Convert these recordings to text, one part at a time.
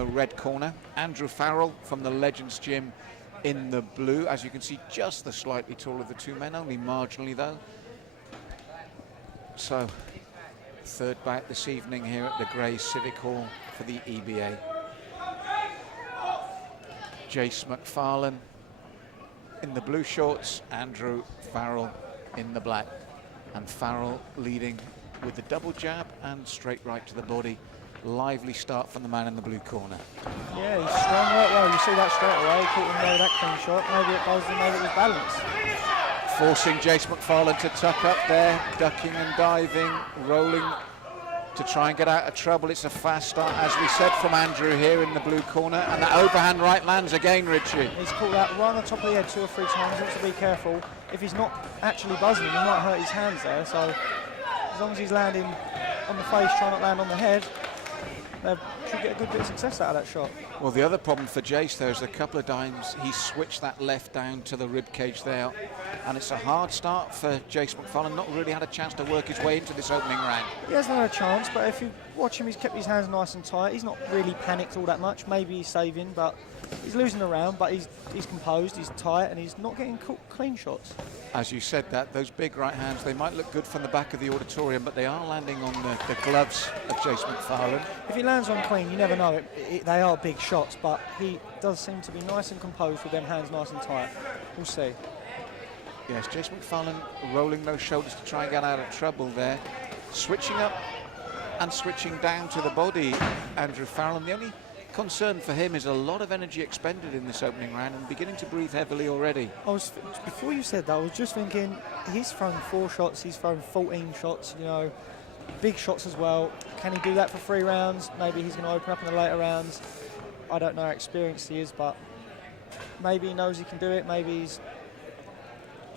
the red corner. Andrew Farrell from the Legends Gym in the blue. As you can see, just the slightly taller of the two men, only marginally though. So, third bout this evening here at the Grey Civic Hall for the EBA. Jace McFarlane in the blue shorts, Andrew Farrell in the black. And Farrell leading with the double jab and straight right to the body. Lively start from the man in the blue corner. Yeah, he's strong right well. You see that straight away. Caught him there with that clean shot. Maybe it buzzed him, maybe it was balance. Forcing Jace McFarlane to tuck up there, ducking and diving, rolling to try and get out of trouble. It's a fast start, as we said, from Andrew here in the blue corner. And that overhand right lands again, Richie. He's caught that right on the top of the head 2 or 3 times. He wants to be careful. If he's not actually buzzing, he might hurt his hands there. So as long as he's landing on the face, trying not to land on the head, they should get a good bit of success out of that shot. Well, the other problem for Jace there is a couple of times he switched that left down to the rib cage there, and it's a hard start for Jace McFarlane. Not really had a chance to work his way into this opening round. He hasn't had a chance, but if you watch him, he's kept his hands nice and tight. He's not really panicked all that much. Maybe he's saving, but he's losing the round, but he's composed, he's tight, and he's not getting clean shots. As you said, that those big right hands, they might look good from the back of the auditorium, but they are landing on the gloves of Jace McFarlane. If he lands on clean, you never know. They are big shots, but he does seem to be nice and composed with them hands nice and tight. We'll see. Yes, Jace McFarlane rolling those shoulders to try and get out of trouble there. Switching up and switching down to the body, Andrew Farrell. The only concern for him is a lot of energy expended in this opening round and beginning to breathe heavily already. Before you said that, I was just thinking, he's thrown 4 shots, he's thrown 14 shots, you know, big shots as well. Can he do that for 3 rounds? Maybe he's going to open up in the later rounds. I don't know how experienced he is, but maybe he knows he can do it. Maybe he's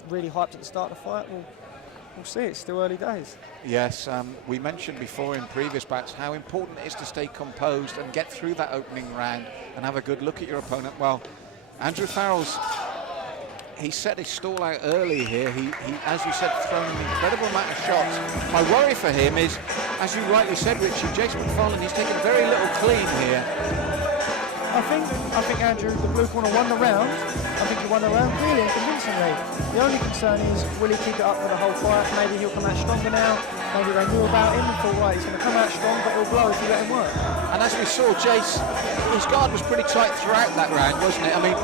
really hyped at the start of the fight. We'll see. It's still early days. Yes, we mentioned before in previous bouts how important it is to stay composed and get through that opening round and have a good look at your opponent. Well, Andrew Farrell's, he set his stall out early here. He, as you said, thrown an incredible amount of shots. My worry for him is, as you rightly said, Richie, Jace McFarlane, he's taken very little clean here. I think Andrew, the blue corner, won the round. I think he won the round really and convincingly. The only concern is, will he keep it up for the whole fight? Maybe he'll come out stronger now. Maybe they knew about him and thought, right, he's going to come out strong, but he'll blow if you let him work. And as we saw, Jace, his guard was pretty tight throughout that round, wasn't it? I mean,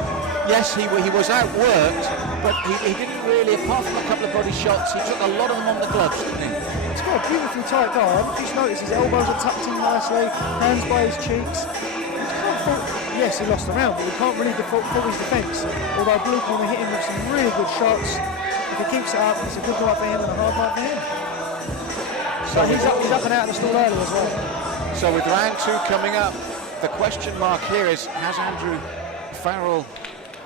yes, he was outworked, but he didn't really, apart from a couple of body shots, he took a lot of them on the gloves, didn't he? He's got a beautifully tight guard. Just notice his elbows are tucked in nicely, hands by his cheeks. Yes, he lost the round, but we can't really fault his defence. Although blue corner hit him with some really good shots. If he keeps it up, it's a good fight for him and a hard fight for him. So he's up and out of the stall early as well. So with round 2 coming up, the question mark here is, has Andrew Farrell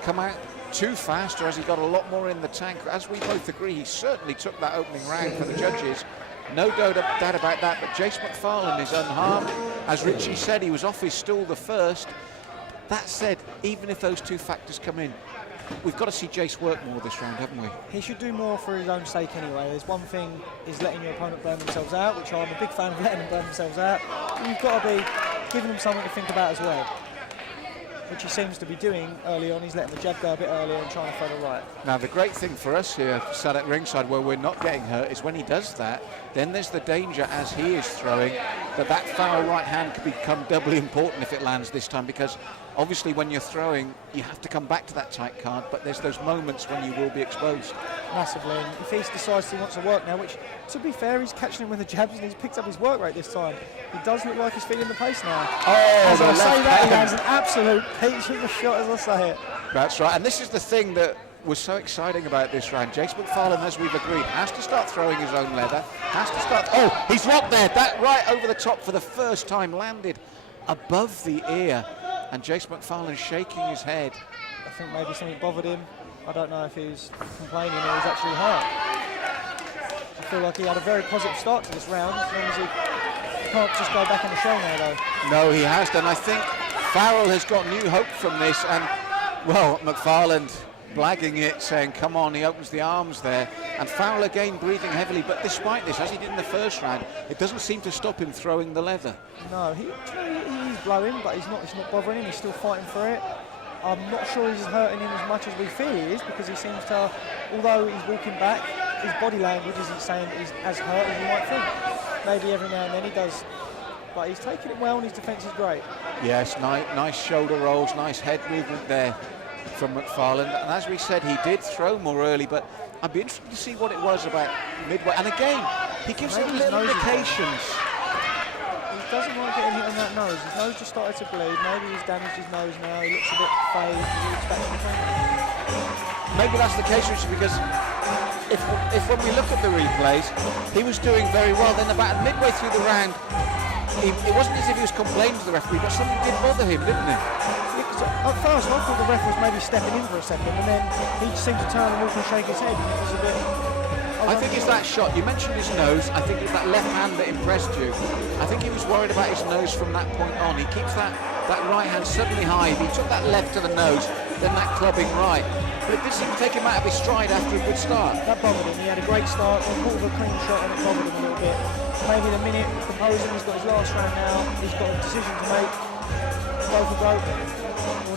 come out too fast, or has he got a lot more in the tank? As we both agree, he certainly took that opening round for the judges. No doubt about that, but Jace McFarlane is unharmed. As Richie said, he was off his stool the first. That said, even if those 2 factors come in, we've got to see Jace work more this round, haven't we? He should do more for his own sake anyway. There's one thing is letting your opponent burn themselves out, which I'm a big fan of, letting them burn themselves out. And you've got to be giving them something to think about as well, which he seems to be doing early on. He's letting the jab go a bit earlier and trying to throw the right. Now, the great thing for us here, sat at ringside where we're not getting hurt, is when he does that, then there's the danger as he is throwing that foul right hand could become doubly important if it lands this time, because obviously when you're throwing, you have to come back to that tight card, but there's those moments when you will be exposed. Massively. And if he decides he wants to work now, which, to be fair, he's catching him with the jabs and he's picked up his work rate this time. He does look like he's feeling the pace now. Oh, as I say that, he lands an absolute peach of a shot as I say it. That's right, and this is the thing that was so exciting about this round. Jace McFarlane, as we've agreed, has to start throwing his own leather, has to start... Oh, he's rocked there. That right over the top for the first time landed above the ear. And Jace McFarlane shaking his head. I think maybe something bothered him. I don't know if he was complaining or he's actually hurt. I feel like he had a very positive start to this round, as long as he can't just go back in the shell now, though. No, he has done. I think Farrell has got new hope from this, and, well, McFarlane blagging it, saying, come on, he opens the arms there. And Farrell again breathing heavily, but despite this, as he did in the first round, it doesn't seem to stop him throwing the leather. No, he's blowing, but it's not bothering him, he's still fighting for it. I'm not sure he's hurting him as much as we feel he is, because he seems to, although he's walking back, his body language isn't saying that he's as hurt as you might think. Maybe every now and then he does, but he's taking it well and his defence is great. Yes, nice shoulder rolls, nice head movement there from McFarlane. And as we said, he did throw more early, but I'd be interested to see what it was about midway. And again, he gives it little indications. He doesn't like getting hit on that nose. His nose just started to bleed. Maybe he's damaged his nose now. He looks a bit faded. Maybe that's the case, Richard, because if when we look at the replays, he was doing very well. Then about midway through the round, it wasn't as if he was complaining to the referee, but something did bother him, didn't it? At first, I thought the ref was maybe stepping in for a second, and then he just seemed to turn and walk and shake his head. And it was a bit. I think it's that shot. You mentioned his nose. I think it's that left hand that impressed you. I think he was worried about his nose from that point on. He keeps that right hand suddenly high. If he took that left to the nose, then that clubbing right. But it did seem to take him out of his stride after a good start. That bothered him. He had a great start, a quarter of a clean shot, and it bothered him a little bit. Maybe the minute composing, he's got his last round now. He's got a decision to make. Go for broke or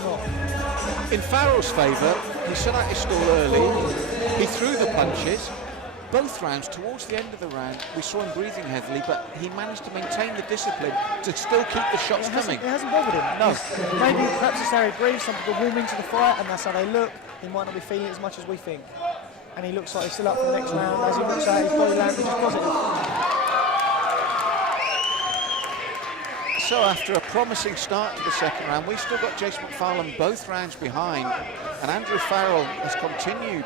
not. In Farrell's favour, he shut out his stall early. He threw the punches. Both rounds, towards the end of the round, we saw him breathing heavily, but he managed to maintain the discipline to still keep the shots coming. It hasn't bothered him. No. Maybe perhaps it's how he breathes. Some people warm into the fight, and that's how they look. He might not be feeling it as much as we think. And he looks like he's still up for the next round. As he looks at his body language is positive. So after a promising start to the second round, we've still got Jace McFarlane both rounds behind, and Andrew Farrell has continued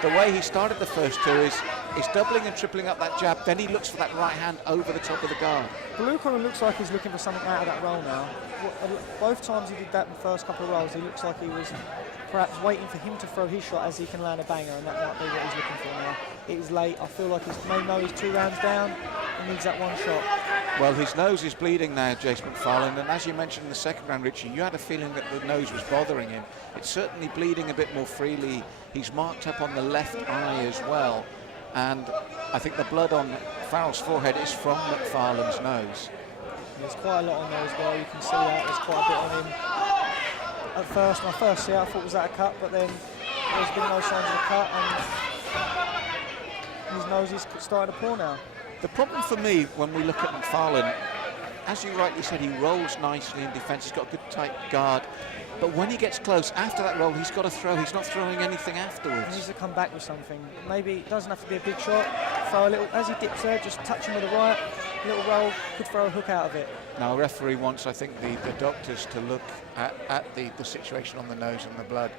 the way he started the first two. Is doubling and tripling up that jab, then he looks for that right hand over the top of the guard. Blue collar looks like he's looking for something out of that roll now. Both times he did that in the first couple of rolls, he looks like he was perhaps waiting for him to throw his shot as he can land a banger, and that might be what he's looking for now. It is late. I feel like he may know he's 2 rounds down and needs that one shot. Well, his nose is bleeding now, Jace McFarlane, and as you mentioned in the second round, Richie, you had a feeling that the nose was bothering him. It's certainly bleeding a bit more freely. He's marked up on the left eye as well, and I think the blood on Farrell's forehead is from McFarlane's nose. There's quite a lot on there as well. You can see that there's quite a bit on him. At first, when I first see it, I thought was that a cut, but then there's been no signs of a cut, and his nose is starting to pour now. The problem for me when we look at McFarlane, as you rightly said, he rolls nicely in defence. He's got a good tight guard. But when he gets close, after that roll, he's got to throw. He's not throwing anything afterwards. He needs to come back with something. Maybe it doesn't have to be a big shot. Throw a little, as he dips there, just touch him with the right, little roll, could throw a hook out of it. Now, a referee wants, I think, the doctors to look at the situation on the nose and the blood.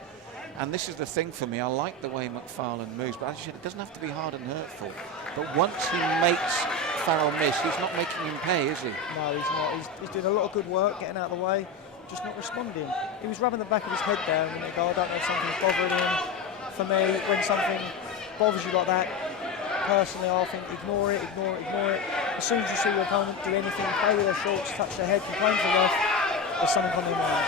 And this is the thing for me. I like the way McFarlane moves, but as you said, it doesn't have to be hard and hurtful. But once he makes Farrell miss, he's not making him pay, is he? No, he's not. He's doing a lot of good work, getting out of the way, just not responding. He was rubbing the back of his head there a minute ago. I don't know if something's bothering him. For me, when something bothers you like that, personally, I think ignore it, ignore it, ignore it. As soon as you see your opponent do anything, play with their shorts, touch their head, complain to the ref, there's something on their mind.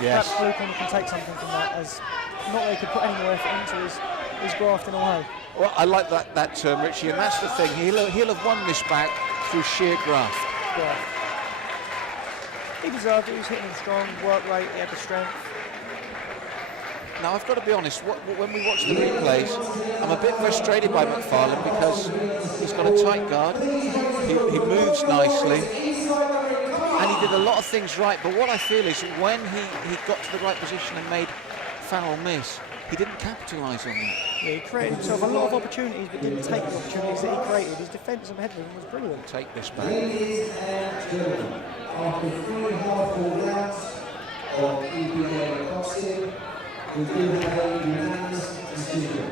Yes. Perhaps Blue Corner can take something from that, as not that he could put any more effort into his grafting away. Well, I like that term, Richie, and that's the thing. He'll have won this back through sheer graft. Yeah. He deserved it. He was hitting him strong, work rate, he had the strength. Now, I've got to be honest, when we watch the replays, I'm a bit frustrated by McFarlane because he's got a tight guard, he moves nicely, and he did a lot of things right, but what I feel is when he got to the right position and made Farrell miss, he didn't capitalise on that. Yeah, he created himself a lot of opportunities, but didn't take the opportunities that he created. His defence and head movement was brilliant. Take this back. Ladies and gentlemen, after 3.5 rounds of EBA Boxing, we do have a unanimous decision.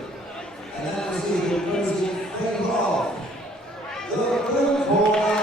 And that decision goes in 3.5. The blue corner.